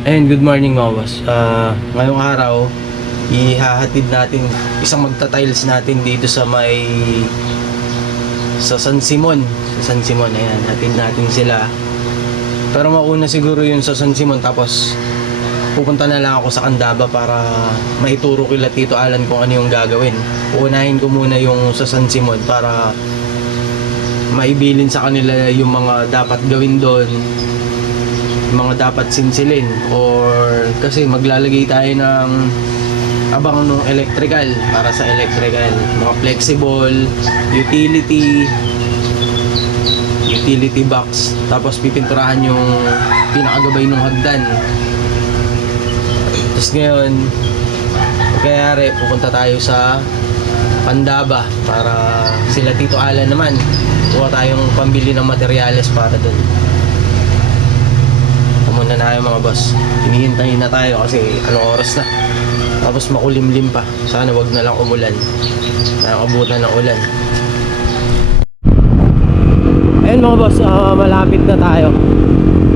And good morning boss. Ah, ngayong araw, ihahatid natin isang magta-tiles natin dito sa may sa San Simon. Sa San Simon, ayan, hatid natin sila. Pero mauna siguro yun sa San Simon tapos pupunta na lang ako sa Candaba para maituro kila Tito Alan kung ano yung gagawin. Uunahin ko muna yung sa San Simon para maibilin sa kanila yung mga dapat gawin doon mga dapat sinsilin or kasi maglalagay tayo ng abang ng electrical para sa electrical. Mga flexible utility utility box. Tapos pipinturahan yung pinakagabay ng hagdan. Tapos ngayon kayari pupunta tayo sa Pandaba para sila Tito Alan naman. Kuha tayong pambili ng materyales para doon na tayo mga boss. Hinihintay na tayo kasi anong oras na. Tapos makulimlim pa. Sana wag na lang umulan. Nakakabutan ng ulan. Ayun mga boss, ah, malapit na tayo.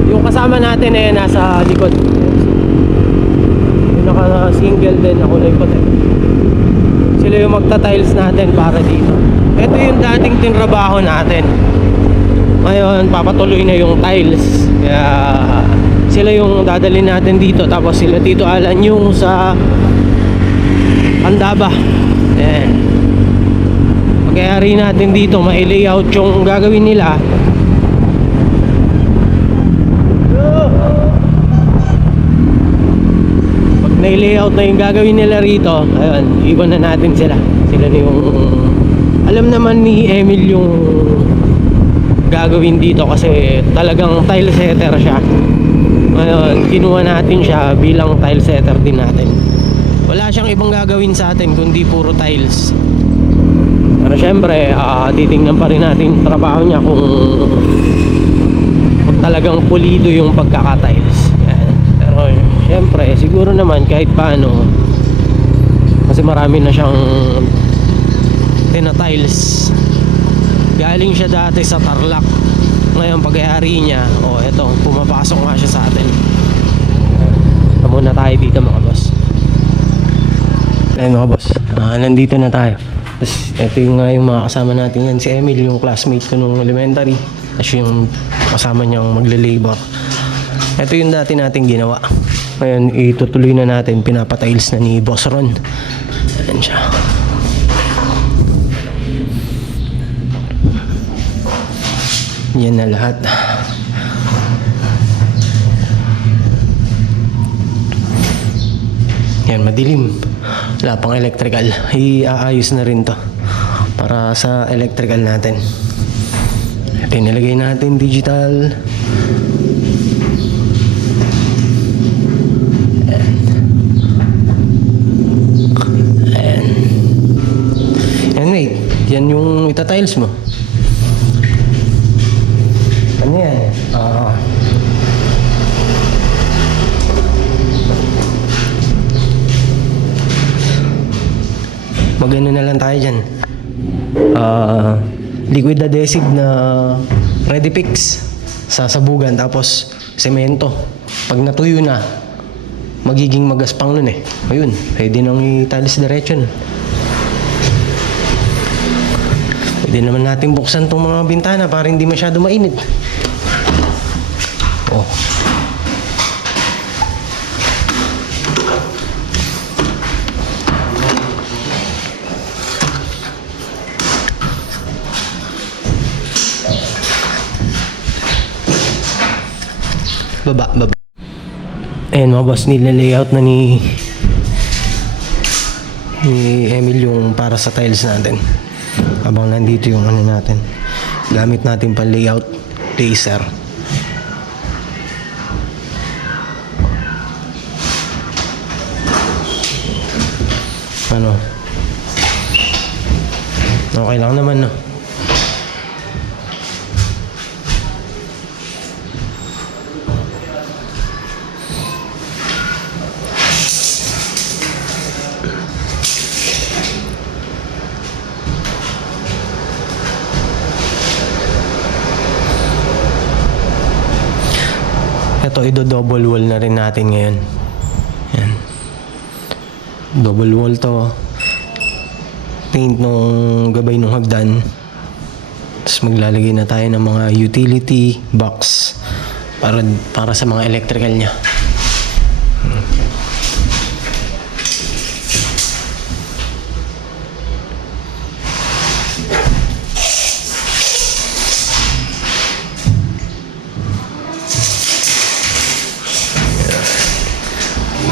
Yung kasama natin eh nasa likod. Yung naka-single din ako na puti. Sila yung magta-tiles natin para dito. Ito yung dating tinrabaho natin. Ngayon, papatuloy na yung tiles. Kaya sila yung dadalhin natin dito. Tapos sila dito Alan yung sa Andaba. Ayan. Pagkayari natin dito, mai-layout yung gagawin nila. Pag na-layout na yung gagawin nila rito, ayun, iwan na natin sila. Sila na yung... Alam naman ni Emil yung gagawin dito kasi talagang tile setter siya. Ngayon, kinuha natin siya bilang tile setter din natin. Wala siyang ibang gagawin sa atin kundi puro tiles. Pero syempre, ah, titingnan pa rin natin trabaho niya kung, kung talagang pulido yung pagkaka-tiles. Pero syempre, siguro naman kahit paano kasi marami na siyang tina-tiles galing siya dati sa Tarlac ngayon pag-aari niya. Oh eto pumapasok nga siya sa atin. Ito muna tayo dito mga boss. Ayun mga boss. Ah, nandito na tayo. Tapos ito yung nga yung mga kasama natin yan. Si Emil yung classmate ko nung elementary. Tapos yung kasama niyang magle-labor. Ito yung dati nating ginawa. Ngayon itutuloy na natin. Pinapatiles na ni Boss Ron. Ayan siya Yan na lahat. Yan, madilim. Wala pang electrical. Iaayos na rin to. Para sa electrical natin. Ito yung nilagay natin, digital. Yan, wait. Yan yung itatiles mo. Ano yan? Ah. Magano na lang tayo dyan. Ah, liquid adhesive na ready fix. Sasabugan tapos semento. Pag natuyo na, magiging magaspang nun eh. Ayun, pwede nang italis diretso na. Pwede naman natin buksan tong mga bintana para hindi masyado mainit. Oh. Baba, baba. Ayan mga boss, nila-layout na ni ni Emil yung para sa tiles natin. Habang nandito yung ano natin. Gamit natin pa layout laser. Ano? Okay lang naman no. Ito, ido-double wall na rin natin ngayon. Yan. Double wall to. Paint nung gabay nung hagdan. Tapos maglalagay na tayo ng mga utility box para para sa mga electrical niya.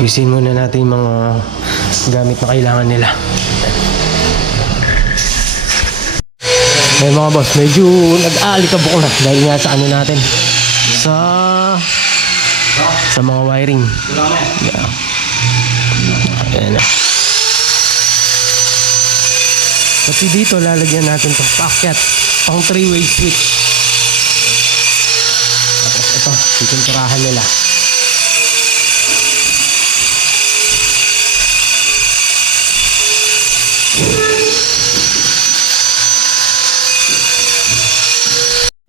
Isin muna natin yung mga gamit na kailangan nila. May mga boss, medyo nag-aalikabok na dahil nga sa ano natin. Sa sa mga wiring. Yeah. Ayan na. Pati dito lalagyan natin itong packet pang three-way switch. Tapos ito, pipinturahan nila.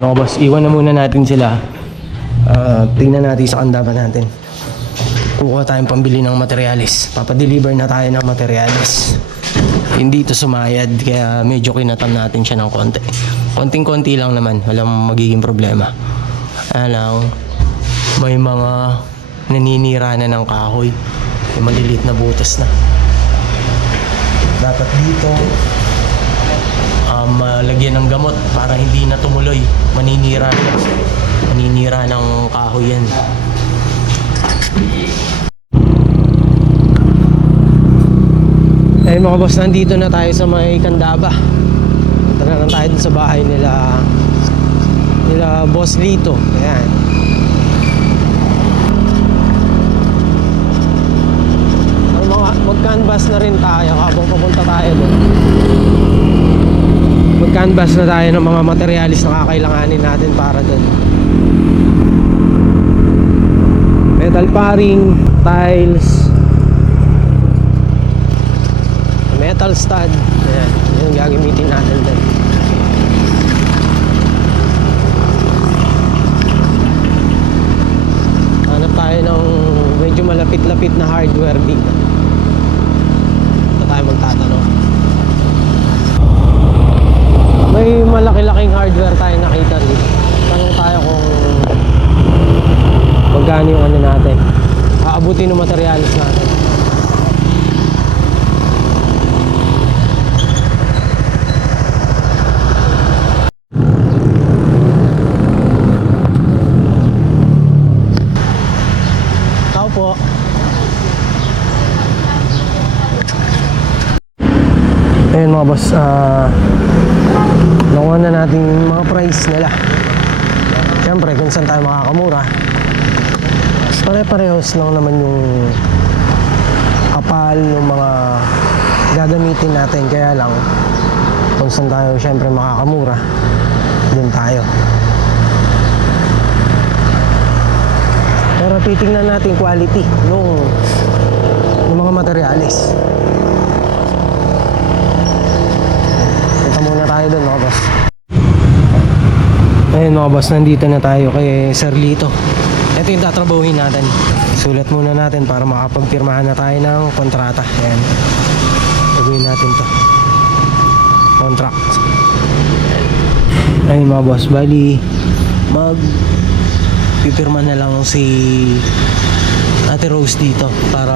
Mga boss, iwan na muna natin sila. Ah, tingnan natin sa kandapan natin. Kukuha tayong pambili ng materialis. Papadeliver na tayo ng materialis. Hindi ito sumayad, kaya medyo kinatam natin siya ng konti. Konting-konti lang naman, walang magiging problema. Ano lang, may mga naninira na ng kahoy. May maliliit na butas na. Dapat dito, um, malagyan ng gamot para hindi na tumuloy. Maninira na. Maninira ng kahoy yan. Eh mga boss, nandito na tayo sa may Kandaba. Punta na tayo sa bahay nila nila Boss Lito. Ayan. Mag-canvas na rin tayo habang papunta tayo doon mag-canvas na tayo ng mga materialis na kakailanganin natin para doon. Metal paring, tiles, metal stud. Ayan, yun yung gagamitin natin doon. Hanap tayo ng medyo malapit-lapit na hardware dito. Ito tayo magtatanong. May malaki-laking hardware tayo nakita dito. Tanong tayo kung magkano yung ano natin. Aabutin ng materialis natin. Tao po. Ayun mga boss, ah nakuha na natin yung mga price nila. Siyempre, kung saan tayo makakamura. Pare-parehos lang naman yung kapal ng mga gagamitin natin. Kaya lang, kung saan tayo siyempre makakamura, dun tayo. Pero titingnan natin quality nung, ng mga materialis. Punta muna tayo doon mga boss. Ayun mga boss, nandito na tayo kay Sir Lito. Ito yung tatrabahuhin natin. Sulat muna natin para makapagpirmahan na tayo ng kontrata. Ayan. Gagawin natin to. Contract. Ayun mga boss, bali mag pipirma na lang si Ate Rose dito para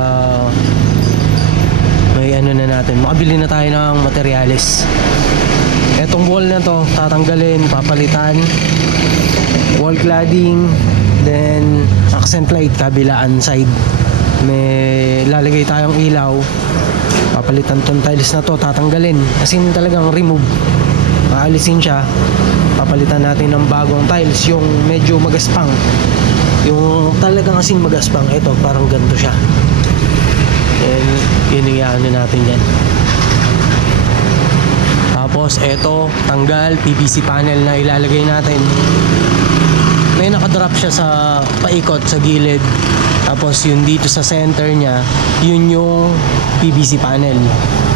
may ano na natin. Makabili na tayo ng materialis. Etong wall na to, tatanggalin, papalitan, wall cladding, then accent light kabilaan side. May lalagay tayong ilaw, papalitan tong tiles na to, tatanggalin. As in talagang remove. Paalisin siya, papalitan natin ng bagong tiles, yung medyo magaspang. Yung talagang asin magaspang, ito parang ganito siya. And yun yung natin yan. Tapos eto, tanggal, PVC panel na ilalagay natin. May nakadrop siya sa paikot sa gilid. Tapos yun dito sa center niya, yun yung PVC panel.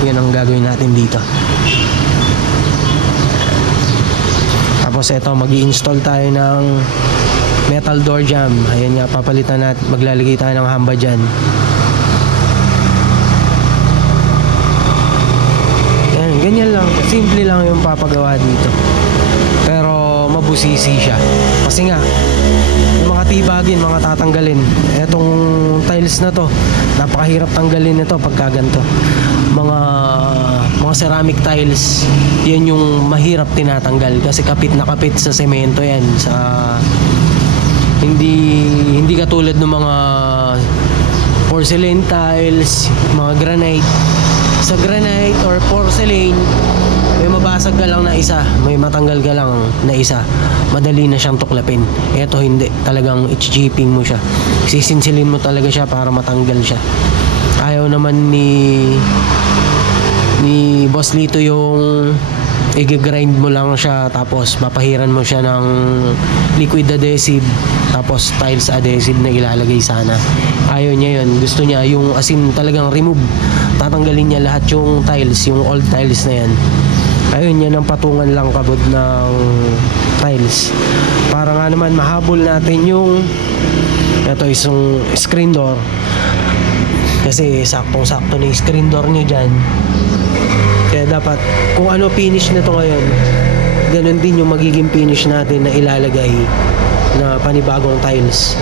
Yun ang gagawin natin dito. Tapos eto, mag install tayo ng metal door jam. Ayan nga, papalitan natin. Maglalagay tayo ng hamba dyan. Ayan, ganyan lang. Simple lang yung papagawa dito. Pero mabusisi siya. Kasi nga, yung mga tibagin, mga tatanggalin. Etong tiles na to, napakahirap tanggalin nito pagka ganito. Mga mga ceramic tiles, yan yung mahirap tinatanggal kasi kapit na kapit sa semento yan sa hindi hindi katulad ng mga porcelain tiles, mga granite. Sa granite or porcelain, may mabasag ka lang na isa, may matanggal ka lang na isa. Madali na siyang tuklapin. Ito hindi, talagang i-chipping mo siya. Sisinsilin mo talaga siya para matanggal siya. Ayaw naman ni ni Boss Lito yung i-grind mo lang siya tapos papahiran mo siya ng liquid adhesive tapos tiles adhesive na ilalagay sana. Ayaw niya yun. Gusto niya yung asin talagang remove. Tatanggalin niya lahat yung tiles yung old tiles na yan. Ayun niya ng patungan lang kabod ng tiles. Para nga naman mahabol natin yung ito isang screen door. Kasi saktong sakto na yung screen door niyo dyan dapat, kung ano finish na to ngayon, ganun din yung magiging finish natin na ilalagay na panibagong tiles.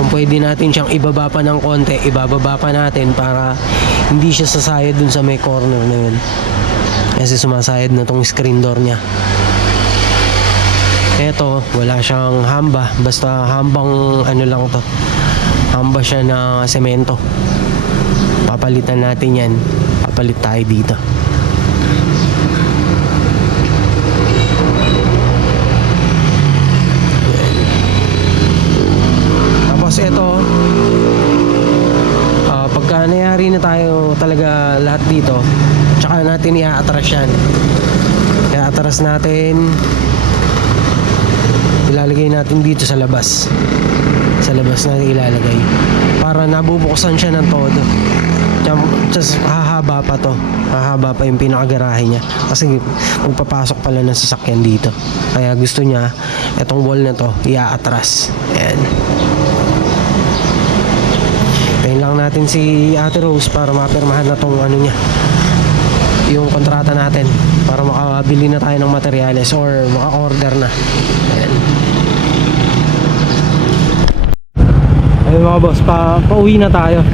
Kung pwede natin siyang ibaba pa ng konti, ibababa pa natin para hindi siya sasayad dun sa may corner na yun. Kasi sumasayad na tong screen door niya. Eto, wala siyang hamba. Basta hambang ano lang to. Hamba siya na semento papalitan natin yan. Papalit tayo dito. Tapos ito ah, pagka nangyari na tayo talaga lahat dito tsaka natin i-atras yan. I-atras natin. Ilalagay natin dito sa labas. Sa labas natin ilalagay. Para nabubuksan siya ng todo Just hahaba pa to. Hahaba pa yung pinakagarahe niya. Kasi magpapasok pala ng sasakyan dito. Kaya gusto niya itong wall na to iaatras. Ayan. Tayin lang natin si Ate Rose para mapirmahan na tong ano niya. Yung kontrata natin. Para makabili na tayo ng materyales or maka-order na. Ayan. Ayun mga boss pa pauwi na tayo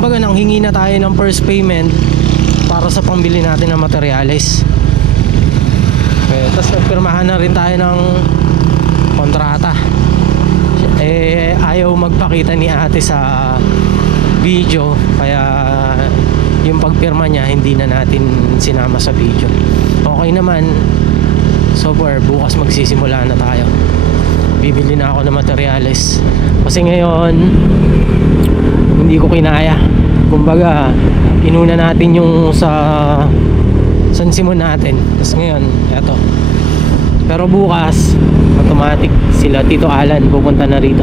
kumbaga nang hingi na tayo ng first payment para sa pambili natin ng materyales okay, tapos nagpirmahan na rin tayo ng kontrata. Eh ayaw magpakita ni ate sa video kaya yung pagpirma niya hindi na natin sinama sa video. Okay naman. So far bukas magsisimula na tayo. Bibili na ako ng materyales kasi ngayon hindi ko kinaya kumbaga inuna natin yung sa San Simon natin. Tapos ngayon eto. Pero bukas automatic sila. Tito Alan pupunta na rito.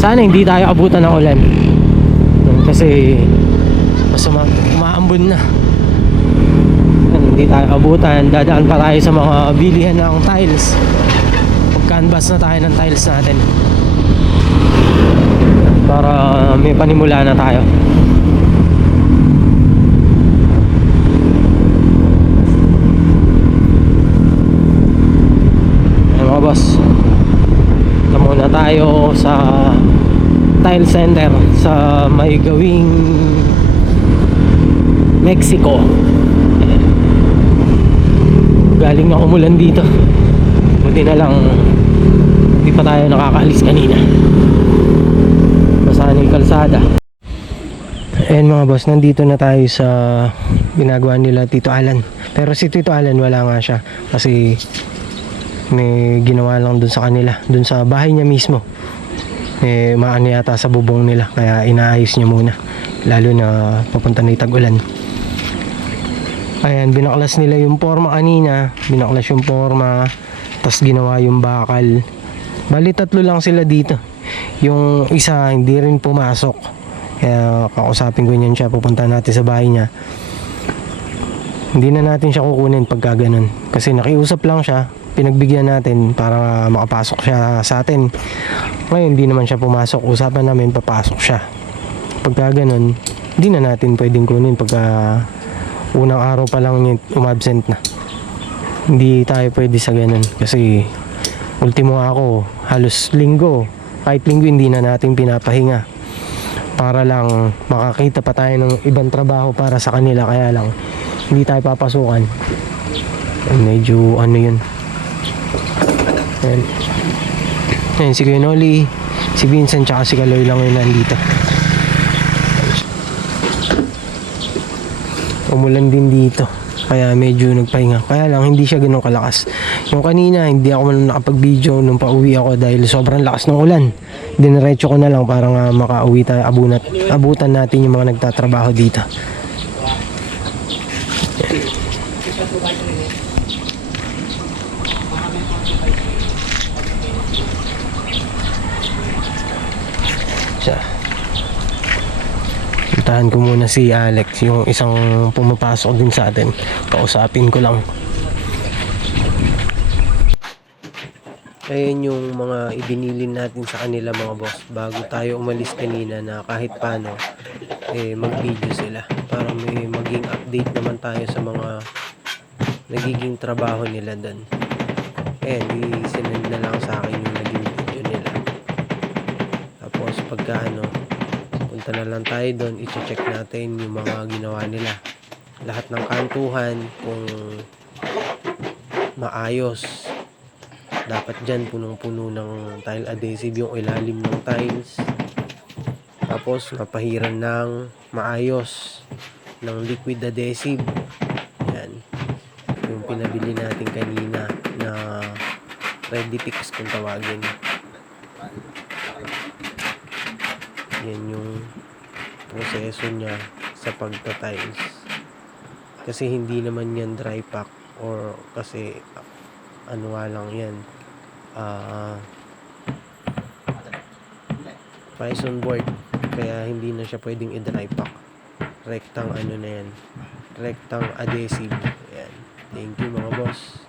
Sana hindi tayo abutan ng ulan. Kasi mas uma- umaambon na. Hindi tayo abutan. Dadaan pa tayo sa mga bilihan ng tiles. Pag-canvas na tayo ng tiles natin. Para may panimula na tayo boss Ito muna tayo sa tile center sa may gawing Mexico. Galing na umulan dito. Buti na lang hindi pa tayo nakakaalis kanina. Basahan yung kalsada? Ayan mga boss, nandito na tayo sa ginagawa nila Tito Alan. Pero si Tito Alan wala nga siya. Kasi may ginawa lang dun sa kanila, dun sa bahay niya mismo. Eh, maano yata sa bubong nila kaya inaayos niya muna. Lalo na papunta na tag-ulan. Ayan, binaklas nila yung forma kanina. Binaklas yung forma. Tapos ginawa yung bakal. Bali tatlo lang sila dito. Yung isa hindi rin pumasok. Kaya kakausapin ko niyan siya. Pupunta natin sa bahay niya. Hindi na natin siya kukunin pagka ganun. Kasi nakiusap lang siya. Pinagbigyan natin para makapasok siya sa atin. Ngayon, hindi naman siya pumasok. Usapan namin papasok siya. Pagka ganun, hindi na natin pwedeng kunin pagka unang araw pa lang umabsent na. Hindi tayo pwede sa ganun kasi ultimo ako halos linggo kahit linggo hindi na natin pinapahinga para lang makakita pa tayo ng ibang trabaho para sa kanila kaya lang hindi tayo papasukan medyo ano yun Ayan. Ayan, si Kuya Noli, si Vincent, tsaka si Kaloy lang yung nandito. Umulan din dito. Kaya medyo nagpahinga. Kaya lang, hindi siya ganun kalakas. Yung kanina, hindi ako man nakapag-video nung pauwi ako dahil sobrang lakas ng ulan. Diniretso ko na lang para nga makauwi tayo, abunat, abutan natin yung mga nagtatrabaho dito. Siya. Puntahan ko muna si Alex, yung isang pumapasok din sa atin. Kausapin ko lang. Ayan yung mga ibinilin natin sa kanila mga boss bago tayo umalis kanina na kahit paano eh, mag-video sila para may maging update naman tayo sa mga nagiging trabaho nila doon. Ayan, i-send na lang sa akin yung. Tapos pagka ano, punta na lang tayo doon, i-check natin yung mga ginawa nila. Lahat ng kantuhan, kung maayos. Dapat dyan punong-puno ng tile adhesive yung ilalim ng tiles. Tapos mapahiran ng maayos ng liquid adhesive. Yan. Yung pinabili natin kanina na ready fix kung tawagin. Yan yung proseso niya sa pagta-tiles kasi hindi naman yan dry pack or kasi ano lang yan ah Python board. Kaya hindi na siya pwedeng i-dry pack. Rectang ano na yan. Rectang adhesive. Yan thank you mga boss